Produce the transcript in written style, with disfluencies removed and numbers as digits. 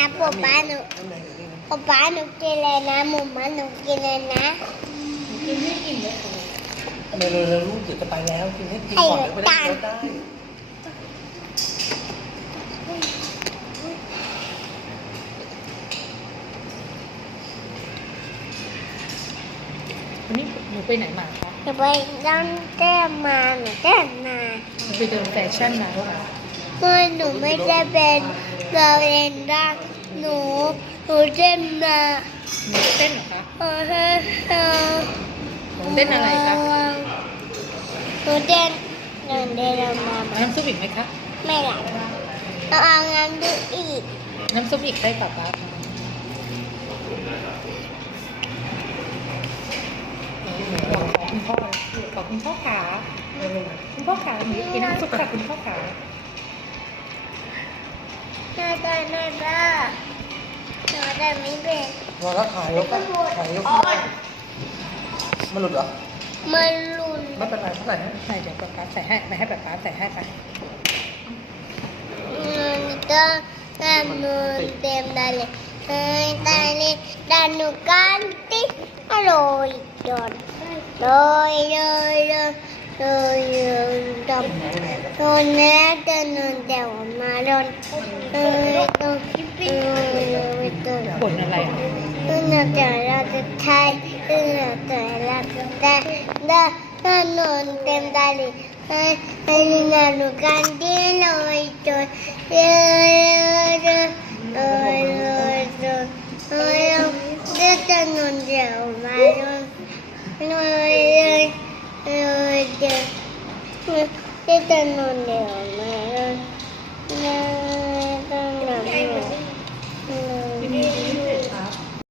นะป๊าป๊าหนูกินเลยนะหมูมันหนูกินเลยนะ กินไม่อิ่มเลยค่ะ เร็วๆลูกเดี๋ยวจะไปแล้วกินให้กินก่อนเดี๋ยวไปได้รถได้ วันนี้หนูไปไหนมาคะ หนูไปร้านแก้มมาหนูแก้มมา หนูไปเดินแฟชั่นมาหรือเปล่า เมื่อหนูไม่ได้เป็นเราเองได้หนูเต้นมา หนูเต้นเหรอคะ ห หนูเต้นอะไรคะ นูเต้นมา เอาน้ำซุปอีกไหมคะ ไม่หลับเอางั้นดูอีก น้ำซุปอีกได้ป่ะคะขอคุณพ่อขาคุณพ่อขาหนูกินน้ำซุปค่ะคุณพ่อขา น่าได้หนูได้ไม่เป็น รอแล้วขายยกมันหลุดเหรอ มันหลุน ไม่เป็นไรเท่าไหร่ฮะ ใส่เดี๋ยวป๊าป๊าใส่ให้ไปให้ป๊าป๊าใส่ให้ไป มันก็งานมันเต็มได้เลยได้เลยได้หนูกันติอร่อยจนเลยดำโดนแม่เดินเดี๋ยวมาโดนต้อง บ่นอะไรอ่ะ แต่เราจะใช้แต่เราจะได้นอนเต็มได้เลยให้งานหนูกันดีเลยจนจะนอนเดี๋ยวมาเลยจะนอนเดี๋ยว